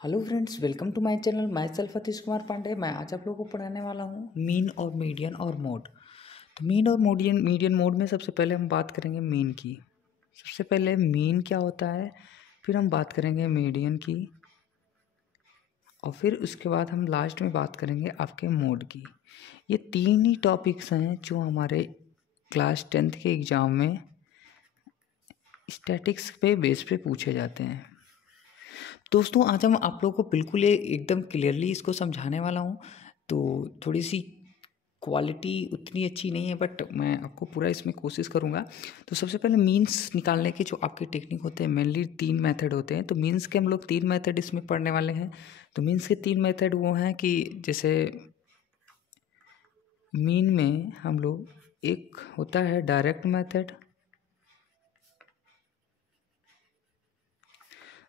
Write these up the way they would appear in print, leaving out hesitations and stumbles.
Hello friends, welcome to my channel. Myself Atish Kumar Pandey. मैं आज आप लोगों को पढ़ाने वाला हूँ मीन और मीडियन और मोड। तो मीन और मीडियन मोड में सबसे पहले हम बात करेंगे मीन की। सबसे पहले मीन क्या होता है, फिर हम बात करेंगे मीडियन की, और फिर उसके बाद हम लास्ट में बात करेंगे आपके मोड की। ये तीन ही टॉपिक्स हैं जो हमारे क्लास 10th के एग्ज़ाम में स्टैटिक्स पे बेस पे पूछे जाते हैं। दोस्तों, आज हम आप लोगों को बिल्कुल एकदम क्लियरली इसको समझाने वाला हूँ। तो थोड़ी सी क्वालिटी उतनी अच्छी नहीं है, बट मैं आपको पूरा इसमें कोशिश करूँगा। तो सबसे पहले मीन्स निकालने के जो आपके टेक्निक होते हैं, मेनली 3 मेथड होते हैं। तो मीन्स के हम लोग 3 मेथड इसमें पढ़ने वाले हैं। तो मीन्स के 3 मेथड वो हैं कि जैसे मीन में हम लोग, एक होता है डायरेक्ट मेथड,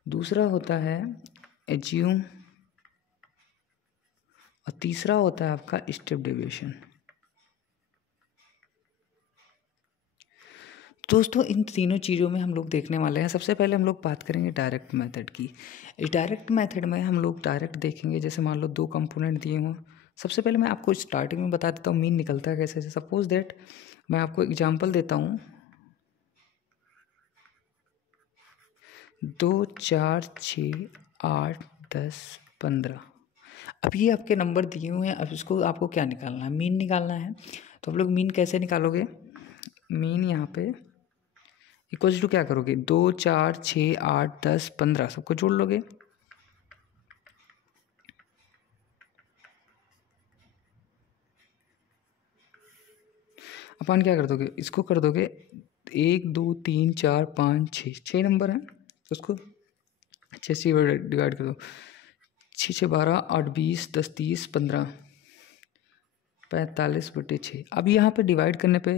दूसरा होता है एज्यूम, और तीसरा होता है आपका स्टेप डेविएशन। दोस्तों, इन तीनों चीज़ों में हम लोग देखने वाले हैं। सबसे पहले हम लोग बात करेंगे डायरेक्ट मेथड की। इस डायरेक्ट मेथड में हम लोग डायरेक्ट देखेंगे, जैसे मान लो 2 कंपोनेंट दिए हों। सबसे पहले मैं आपको स्टार्टिंग में बता देता हूँ मीन निकलता है कैसे। सपोज दैट मैं आपको एग्जांपल देता हूँ 2, 4, 6, 8, 10, 15। अब ये आपके नंबर दिए हुए हैं। अब इसको आपको क्या निकालना है, मीन निकालना है। तो आप लोग मीन कैसे निकालोगे, मीन यहाँ पे इक्वल्स टू क्या करोगे, 2, 4, 6, 8, 10, 15 सबको जोड़ लोगे। अपन क्या कर दोगे, इसको कर दोगे 1, 2, 3, 4, 5, 6 नंबर है, तो उसको 6 से डिवाइड कर दो। 6 6 12, 8 20, 10 30, 15, 45/6। अब यहाँ पे डिवाइड करने पे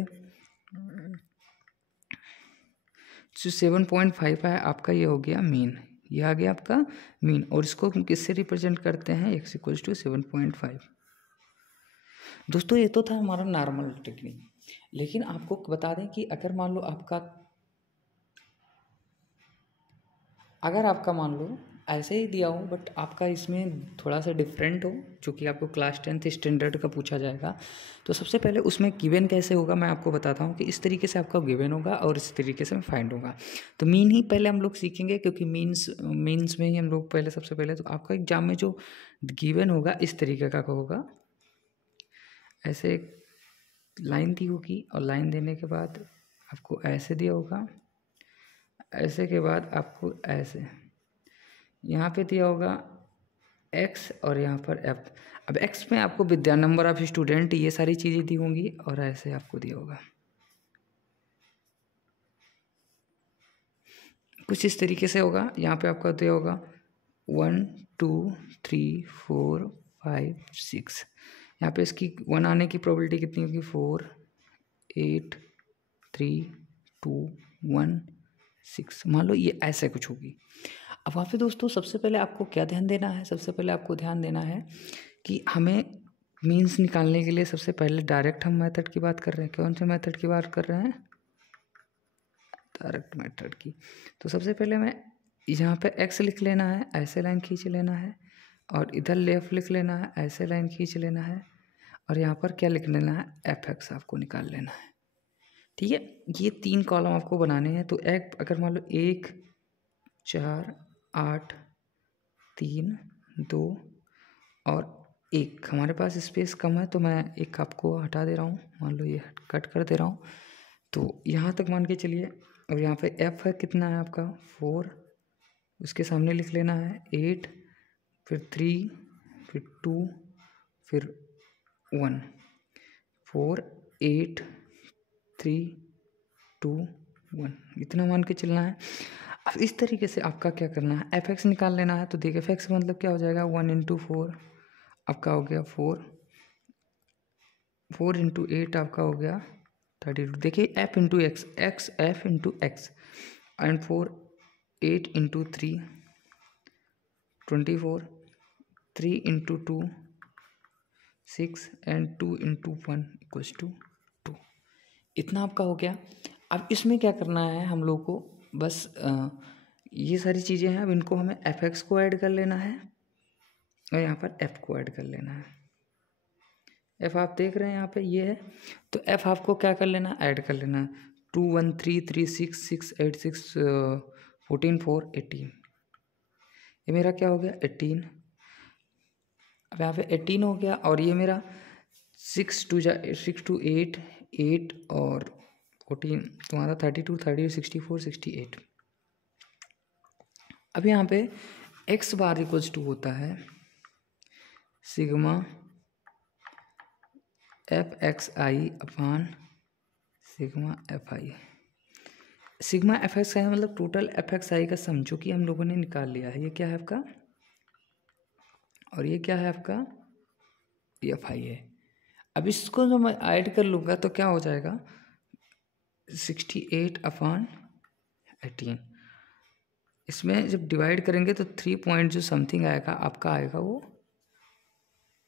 जो 7.5 है आपका, ये हो गया मीन। ये आ गया आपका मीन, और इसको हम किससे रिप्रेजेंट करते हैं, x इक्वल्स टू 7.5। दोस्तों, ये तो था हमारा नॉर्मल टेक्निक। लेकिन आपको बता दें कि अगर आपका मान लो ऐसे ही दिया हो, बट आपका इसमें थोड़ा सा डिफरेंट हो, जो कि आपको क्लास 10th स्टैंडर्ड का पूछा जाएगा। तो सबसे पहले उसमें गिवन कैसे होगा मैं आपको बताता हूँ कि इस तरीके से आपका गिवन होगा और इस तरीके से फाइंड होगा। तो मीन ही पहले हम लोग सीखेंगे, क्योंकि मीन्स में ही हम लोग पहले सबसे पहले, तो आपका एग्जाम में जो गिवन होगा इस तरीके का होगा। ऐसे लाइन दी होगी, और लाइन देने के बाद आपको ऐसे दिया होगा, ऐसे के बाद आपको ऐसे यहाँ पे दिया होगा x, और यहाँ पर f। अब x में आपको विद्या, नंबर ऑफ स्टूडेंट, ये सारी चीज़ें दी होंगी, और ऐसे आपको दिया होगा कुछ इस तरीके से होगा। यहाँ पे आपका दिया होगा 1 2 3 4 5 6। यहाँ पे इसकी 1 आने की प्रोबेबिलिटी कितनी होगी, 4 8 3 2 1 6। मान लो ये ऐसे कुछ होगी। अब वहाँ पे दोस्तों सबसे पहले आपको क्या ध्यान देना है, सबसे पहले आपको ध्यान देना है कि हमें मीन्स निकालने के लिए सबसे पहले डायरेक्ट हम मेथड की बात कर रहे हैं। कौन से मेथड की बात कर रहे हैं, डायरेक्ट मेथड की। तो सबसे पहले मैं यहाँ पे x लिख लेना है, ऐसे लाइन खींच लेना है, और इधर लेफ्ट लिख लेना है, ऐसे लाइन खींच लेना है, और यहाँ पर क्या लिख लेना है, fx आपको निकाल लेना है। ठीक है, ये 3 कॉलम आपको बनाने हैं। तो एक अगर मान लो 1 4 8 3 2 और 1, हमारे पास स्पेस कम है, तो मैं एक आपको हटा दे रहा हूँ, मान लो ये कट कर दे रहा हूँ। तो यहाँ तक मान के चलिए। और यहाँ पे f है, कितना है आपका 4, उसके सामने लिख लेना है 8, फिर 3, फिर 2, फिर 1, 4 8 3 2 1, इतना मान के चलना है। अब इस तरीके से आपका क्या करना है, fx निकाल लेना है। तो देखिए fx मतलब क्या हो जाएगा, 1 × 4 आपका हो गया 4, 4 × 8 आपका हो गया 32। देखिए f × x, f × x, and 4 8 × 3 24, 3 × 2 6, and 2 × 1 equals to 2। इतना आपका हो गया। अब इसमें क्या करना है हम लोग को, बस ये सारी चीज़ें हैं। अब इनको हमें एफ एक्स को ऐड कर लेना है और यहाँ पर एफ को ऐड कर लेना है। एफ आप देख रहे हैं यहाँ पे ये है, तो एफ आपको क्या कर लेना, ऐड कर लेना। 2 1 3 3 6 6 8 6 14 4 18, ये मेरा क्या हो गया 18। अब यहाँ पे 18 हो गया और ये मेरा 6 2 8 8 और 14 तुम्हारा 32 30 64 68। अब यहाँ पे एक्स बार इक्वल्स टू होता है sigma F X I upon sigma F I. Sigma F X I मतलब टोटल एफ एक्स आई का सम, जो कि हम लोगों ने निकाल लिया है। ये क्या है आपका, और ये क्या है आपका, एफ आई है। अब इसको जो मैं ऐड कर लूँगा तो क्या हो जाएगा 68 अपान 18। इसमें जब डिवाइड करेंगे तो 3 पॉइंट जो समथिंग आएगा आपका, आएगा वो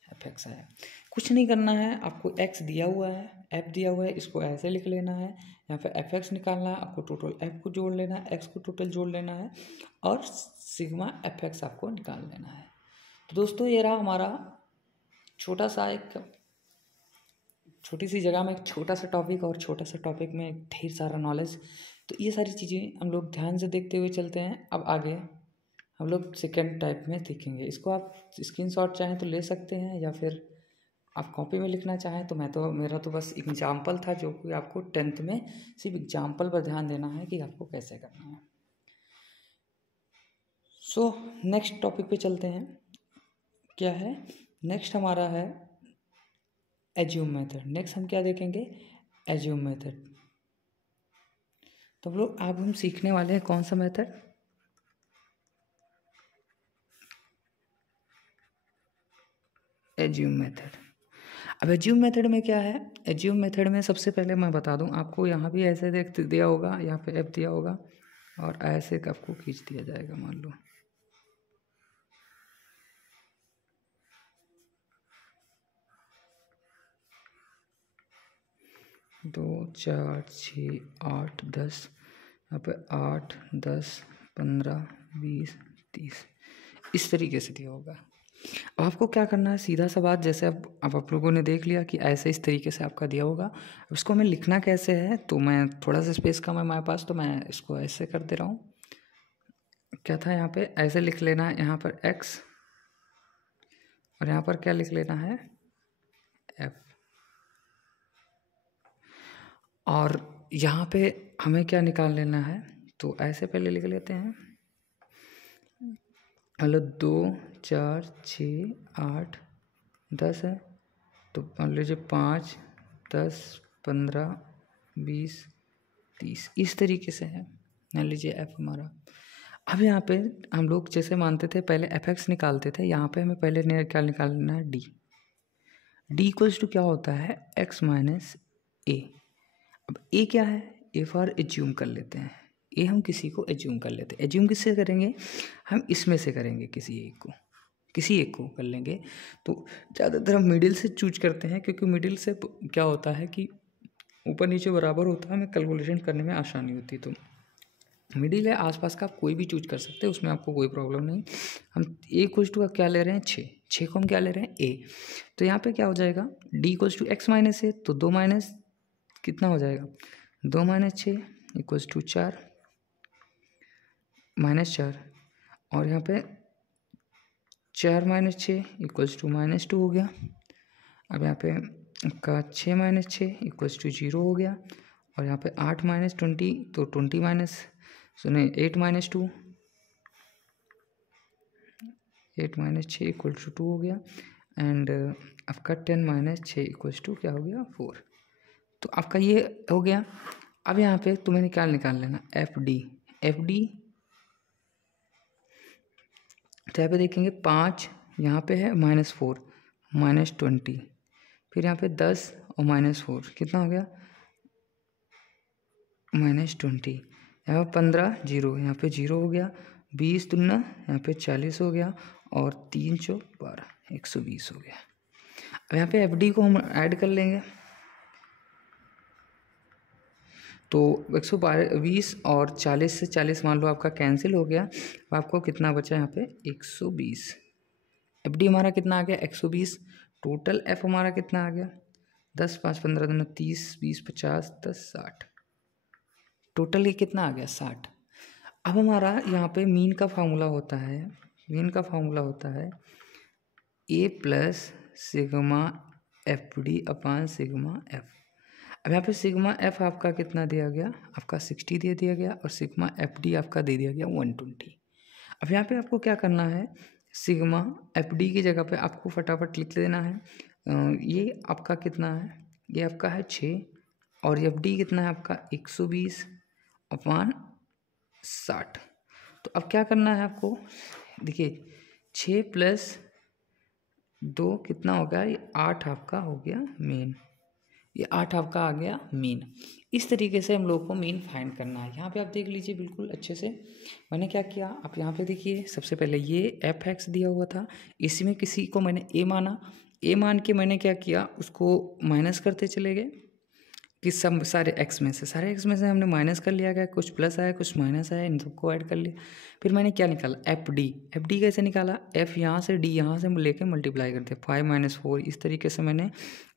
एफ एक्स आएगा। कुछ नहीं करना है आपको, एक्स दिया हुआ है, एफ दिया हुआ है, इसको ऐसे लिख लेना है। यहाँ पे एफ एक्स निकालना है आपको, टोटल एफ को जोड़ लेना है, एक्स को टोटल जोड़ लेना है और सिग्मा एफ एक्स आपको निकाल लेना है। तो दोस्तों ये रहा हमारा छोटा सा एक छोटी सी जगह में एक छोटा सा टॉपिक, और छोटा सा टॉपिक में ढेर सारा नॉलेज। तो ये सारी चीज़ें हम लोग ध्यान से देखते हुए चलते हैं। अब आगे हम लोग सेकेंड टाइप में सीखेंगे। इसको आप स्क्रीनशॉट चाहें तो ले सकते हैं, या फिर आप कॉपी में लिखना चाहें तो मेरा तो बस एग्जाम्पल था, जो कि आपको 10th में सिर्फ एग्जाम्पल पर ध्यान देना है कि आपको कैसे करना है। सो नेक्स्ट टॉपिक पे चलते हैं। क्या है नेक्स्ट हमारा है एज्यूम मेथड। नेक्स्ट हम क्या देखेंगे, एज्यूम मेथड। तो हम सीखने वाले हैं कौन सा मेथड, एज्यूम मेथड। अब एज्यूम मेथड में क्या है, एज्यूम मेथड में सबसे पहले मैं बता दूं आपको, यहाँ भी ऐसे देख दिया होगा, यहाँ पे एफ दिया होगा और ऐसे आपको खींच दिया जाएगा। मान लो 2 4 6 8 10, यहाँ पे 8 10 15 20 30 इस तरीके से दिया होगा। अब आपको क्या करना है, सीधा सा बात, जैसे अब आप लोगों ने देख लिया कि ऐसे इस तरीके से आपका दिया होगा। अब इसको हमें लिखना कैसे है, तो मैं थोड़ा सा स्पेस कम है हमारे पास, तो मैं इसको ऐसे कर दे रहा हूँ। क्या था यहाँ पे, ऐसे लिख लेना है यहाँ पर x, और यहाँ पर क्या लिख लेना है f। और यहाँ पे हमें क्या निकाल लेना है, तो ऐसे पहले लिख लेते हैं। मतलब 2 4 6 8 10 है, तो मान लीजिए 5 10 15 20 30 इस तरीके से है। मान लीजिए एफ हमारा। अब यहाँ पे हम लोग जैसे मानते थे पहले एफ एक्स निकालते थे, यहाँ पे हमें पहले क्या निकालना है, डी। डी इक्वल्स टू क्या होता है, एक्स माइनस ए। अब ए क्या है, ए फॉर एज्यूम कर लेते हैं, ए हम किसी को एज्यूम कर लेते हैं। एज्यूम किससे करेंगे, हम इसमें से करेंगे, किसी एक को कर लेंगे। तो ज़्यादातर हम मिडिल से चूज करते हैं, क्योंकि मिडिल से क्या होता है कि ऊपर नीचे बराबर होता है, हमें कैलकुलेशन करने में आसानी होती है। तो मिडिल है, आसपास का आप कोई भी चूज कर सकते हैं, उसमें आपको कोई प्रॉब्लम नहीं। हम ए इक्वल्स टू का क्या ले रहे हैं, 6 को हम क्या ले रहे हैं, ए। तो यहाँ पे क्या हो जाएगा, D equals to X minus A, तो 2 माइनस कितना हो जाएगा, 2 माइनस 6 इक्वल्स टू 4 माइनस 4, और यहाँ पे 4 माइनस 6 इक्वल्स टू माइनस 2 हो गया। अब यहाँ पे का 6 माइनस 6 इक्वल्स टू 0 हो गया, और यहाँ पे 8 माइनस 20, तो 20 minus 8 minus 2, 8 minus 6 equals to 2 हो गया। एंड आपका 10 माइनस 6 इक्वल्स टू क्या हो गया, 4। तो आपका ये हो गया। अब यहाँ पे तुम्हें निकाल लेना एफ डी। तो यहाँ पे देखेंगे 5 यहाँ पे है, -4 -20, फिर यहाँ पे 10 और -4 कितना हो गया, -20। यहाँ पे 15 0, यहाँ पे 0 हो गया। 20 दूना यहाँ पे 40 हो गया, और 3 चौक 12 120 हो गया। अब यहाँ पे एफ डी को हम ऐड कर लेंगे। तो 120 और 40 से 40 मान लो आपका कैंसिल हो गया। अब आपको कितना बचा यहाँ पे 120। एफ डी हमारा कितना आ गया 120। टोटल एफ हमारा कितना आ गया 10 5 15 दूना 30 20 50 10 60। टोटल ये कितना आ गया 60। अब हमारा यहाँ पे मीन का फार्मूला होता है, मीन का फार्मूला होता है A plus sigma F D upon sigma F. अब यहाँ पे सिग्मा एफ आपका कितना दिया गया आपका 60 दे दिया गया और सिग्मा एफ डी आपका दे दिया गया 120। अब यहाँ पे आपको क्या करना है सिग्मा एफ डी की जगह पे आपको फटाफट लिख देना है ये आपका कितना है ये आपका है 6 और एफ डी कितना है आपका 120 अपान 60। तो अब क्या करना है आपको देखिए 6 प्लस 2 कितना हो गया ये 8 आपका हो गया मीन, ये 8 आपका आ गया मीन। इस तरीके से हम लोग को मीन फाइंड करना है। यहाँ पे आप देख लीजिए बिल्कुल अच्छे से मैंने क्या किया आप यहाँ पे देखिए सबसे पहले ये एफ एक्स दिया हुआ था, इसी में किसी को मैंने ए माना, ए मान के मैंने क्या किया उसको माइनस करते चले गए कि सब सारे एक्स में से हमने माइनस कर लिया गया, कुछ प्लस आया कुछ माइनस आया, इन सबको ऐड कर लिया। फिर मैंने क्या निकाला एफ डी कैसे निकाला एफ यहाँ से डी यहाँ से लेके मल्टीप्लाई कर दिया 5 - 4 इस तरीके से मैंने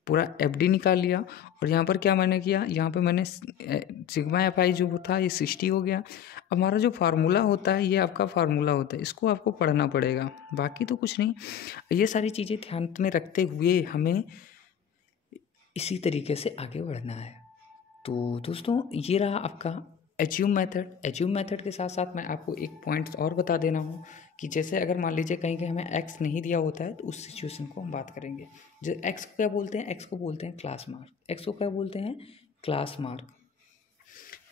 पूरा एफ डी निकाल लिया। और यहाँ पर क्या मैंने किया यहाँ पे मैंने सिग्मा एफ आई जो था ये 60 हो गया। हमारा जो फार्मूला होता है ये आपका फार्मूला होता है, इसको आपको पढ़ना पड़ेगा, बाकी तो कुछ नहीं। ये सारी चीज़ें ध्यान में रखते हुए हमें इसी तरीके से आगे बढ़ना है। तो दोस्तों ये रहा आपका एज्यूम मेथड। एज्यूम मेथड के साथ साथ मैं आपको एक पॉइंट और बता देना हूँ कि जैसे अगर मान लीजिए कहीं कहीं हमें एक्स नहीं दिया होता है तो उस सिचुएशन को हम बात करेंगे। जो एक्स को क्या बोलते हैं एक्स को बोलते हैं क्लास मार्क, एक्स को क्या बोलते हैं क्लास मार्क।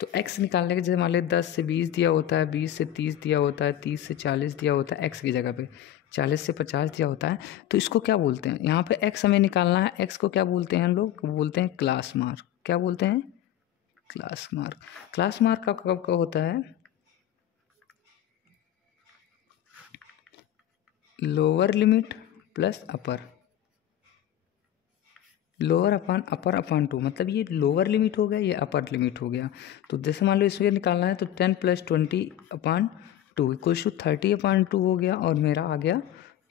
तो एक्स निकालने के जैसे मान लीजिए 10 से 20 दिया होता है, 20 से 30 दिया होता है, 30 से 40 दिया होता है, एक्स की जगह पे 40 से 50 दिया होता है, तो इसको क्या बोलते हैं यहाँ पे एक्स हमें निकालना है, एक्स को क्या बोलते हैं हम लोग बोलते हैं क्लास मार्क। क्या बोलते हैं क्लास मार्क। क्लास मार्क का कब कब होता है lower limit plus upper, lower upon upper upon 2, मतलब ये लोअर लिमिट हो गया ये अपर लिमिट हो गया। तो जैसे मान लो इसमें निकालना है तो 10 + 20 अपान 2 = 30 अपान 2 हो गया और मेरा आ गया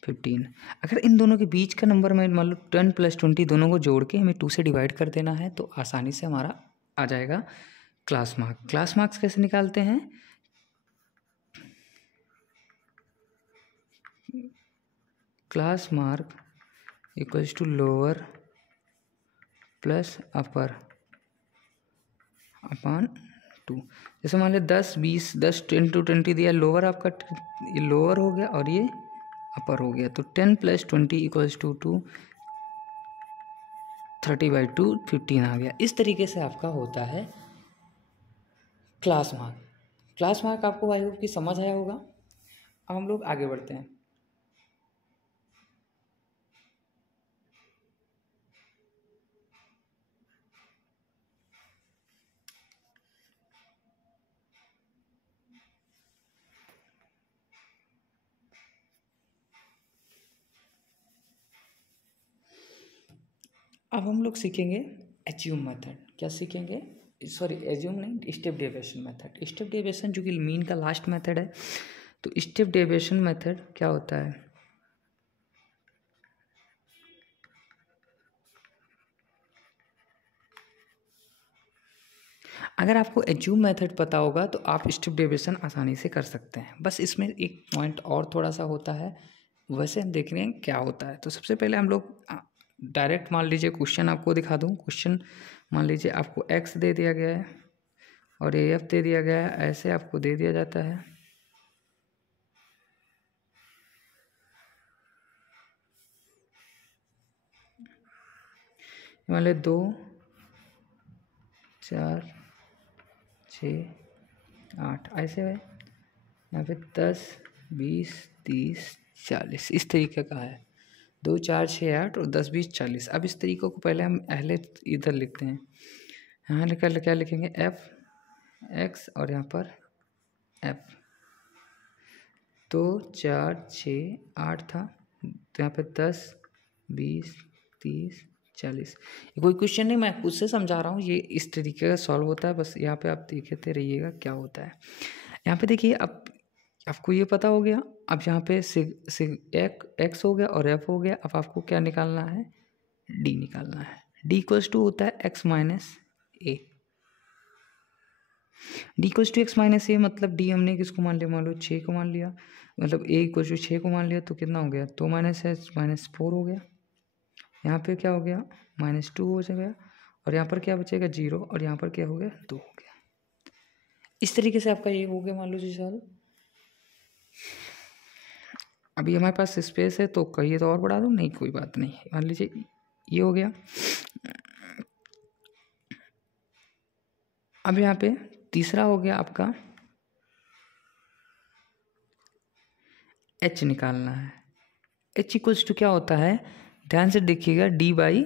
15। अगर इन दोनों के बीच का नंबर में मान लो 10 + 20 दोनों को जोड़ के हमें 2 से डिवाइड कर देना है तो आसानी से हमारा आ जाएगा क्लास मार्क। क्लास मार्क्स कैसे निकालते हैं class mark equals to lower plus upper upon 2। जैसे मान लिया 10 20 10 10 to 20 दिया, लोअर आपका ये लोअर हो गया और ये अपर हो गया, तो 10 + 20 = 2 30/2 15 आ गया। इस तरीके से आपका होता है क्लास मार्क। क्लास मार्क आपको आई होप कि समझ आया होगा। अब हम लोग आगे बढ़ते हैं। अब हम लोग सीखेंगे एज्यूम मेथड। क्या सीखेंगे सॉरी एज्यूम नहीं step deviation method. Step deviation जो कि मीन का लास्ट मेथड है, तो स्टेप डेविएशन मेथड क्या होता है अगर आपको एज्यूम मेथड पता होगा तो आप स्टेप डेविएशन आसानी से कर सकते हैं। बस इसमें एक पॉइंट और थोड़ा सा होता है, वैसे हम देख रहे हैं क्या होता है। तो सबसे पहले हम लोग डायरेक्ट मान लीजिए क्वेश्चन आपको दिखा दूं। क्वेश्चन मान लीजिए आपको एक्स दे दिया गया है और ए एफ दे दिया गया है, ऐसे आपको दे दिया जाता है। मान लीजिए 2 4 6 8 ऐसे है, यहाँ पे 10 20 30 40 इस तरीके का है। 2 4 6 8 और 10 20 40। अब इस तरीक़ों को पहले हम पहले इधर लिखते हैं। यहाँ लिखकर क्या लिखेंगे एफ एक्स और यहाँ पर एफ। 2 4 6 8 था, तो यहाँ पे 10 20 30 40। ये कोई क्वेश्चन नहीं, मैं खुद से समझा रहा हूँ, ये इस तरीके का सॉल्व होता है। बस यहाँ पे आप देखते रहिएगा क्या होता है। यहाँ पे देखिए, अब आपको ये पता हो गया। अब यहाँ पे एक्स हो गया और एफ हो गया। अब आपको क्या निकालना है, डी निकालना है। डी इक्वल्स टू होता है X minus A. D equals to X minus A मतलब डी हमने किसको मान लिया, मान लो 6 को मान लिया, मतलब ए इक्वल्स टू 6 को मान लिया, तो कितना हो गया, 2 माइनस एच माइनस 4 हो गया। यहाँ पे क्या हो गया, -2 हो जाएगा, और यहाँ पर क्या बचेगा 0, और यहाँ पर क्या हो गया 2 हो गया। इस तरीके से आपका ये हो गया मान लो जी सॉल्व। अभी हमारे पास स्पेस है तो कहिए तो और बढ़ा दूँ, नहीं कोई बात नहीं, मान लीजिए ये हो गया। अब यहाँ पे तीसरा हो गया आपका h निकालना है। h इक्वल्स टू क्या होता है, ध्यान से देखिएगा, d/n,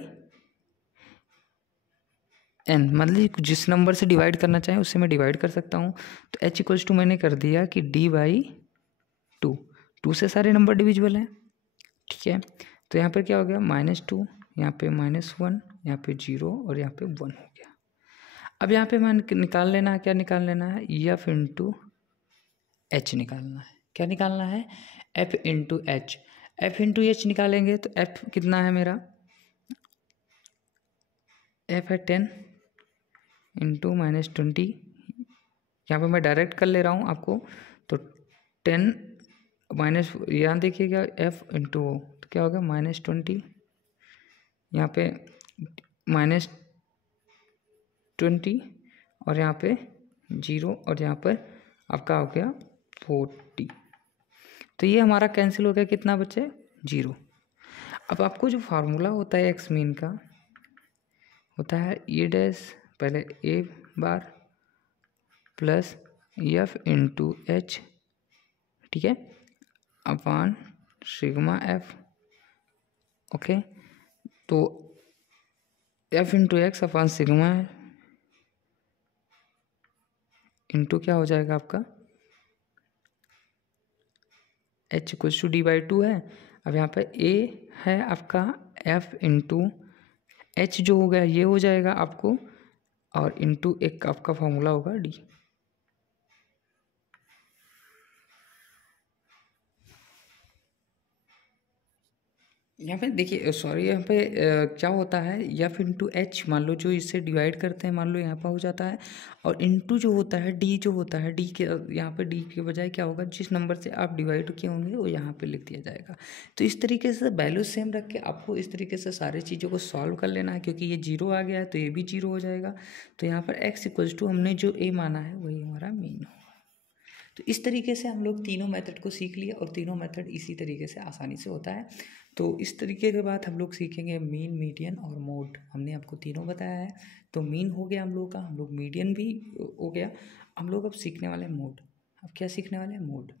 मतलब जिस नंबर से डिवाइड करना चाहें उससे मैं डिवाइड कर सकता हूँ। तो h इक्वल्स टू मैंने कर दिया कि d/2, 2 से सारे नंबर डिविजिबल हैं, ठीक है। तो यहाँ पर क्या हो गया -2, यहाँ पे -1, यहाँ पे 0 और यहाँ पे 1 हो गया। अब यहाँ पे मैं निकाल लेना है, क्या निकाल लेना है, f इंटू एच निकालना है। क्या निकालना है, f into H. f into H निकालेंगे तो f कितना है मेरा, f है 10 इंटू -20। यहाँ पे मैं डायरेक्ट कर ले रहा हूँ आपको, तो 10 माइनस, यहाँ देखिएगा f इंटू ओ, तो क्या होगा -20, यहाँ पे -20 और यहाँ पे 0 और यहाँ पर आपका हो गया 40। तो ये हमारा कैंसिल हो गया, कितना बचे 0। अब आपको जो फार्मूला होता है एक्स मीन का होता है ए डैश, पहले ए बार प्लस एफ इंटू एच, ठीक है, अपान सिग्मा एफ। ओके, तो एफ इंटू एक्स अपान सिग्मा इंटू क्या हो जाएगा आपका h इक्वल्स टू d/2 है। अब यहाँ पे a है आपका f इंटू एच, जो हो गया ये हो जाएगा आपको, और इंटू एक आपका फॉर्मूला होगा d। यहाँ पे देखिए, सॉरी, यहाँ पे क्या होता है, एफ इंटू एच, मान लो जो इससे डिवाइड करते हैं, मान लो यहाँ पर हो जाता है, और इंटू जो होता है डी, जो होता है डी के, यहाँ पे डी के बजाय क्या होगा, जिस नंबर से आप डिवाइड किए होंगे वो यहाँ पे लिख दिया जाएगा। तो इस तरीके से वैल्यू सेम रख के आपको इस तरीके से सारी चीज़ों को सॉल्व कर लेना है, क्योंकि ये 0 आ गया है तो ये भी 0 हो जाएगा। तो यहाँ पर एक्स इक्वल्स टू हमने जो ए माना है वही हमारा मीन होगा। तो इस तरीके से हम लोग तीनों मेथड को सीख लिए, और तीनों मेथड इसी तरीके से आसानी से होता है। तो इस तरीके के बाद हम लोग सीखेंगे मीन, मीडियन और मोड। हमने आपको तीनों बताया है। तो मीन हो गया हम लोग का, हम लोग मीडियन भी हो गया, हम लोग अब सीखने वाले हैं मोड। अब क्या सीखने वाले हैं, मोड।